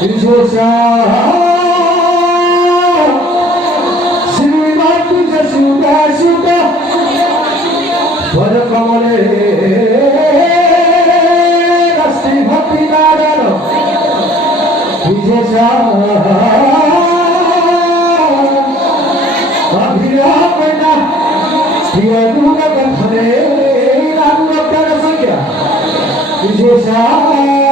विशेषा श्रीमान तुझे सुधा सुधा वर कमले रस्ती भक्ति नारायण विशेषा अभिरामना यदुना कथने नानुरक्ता संख्या विशेषा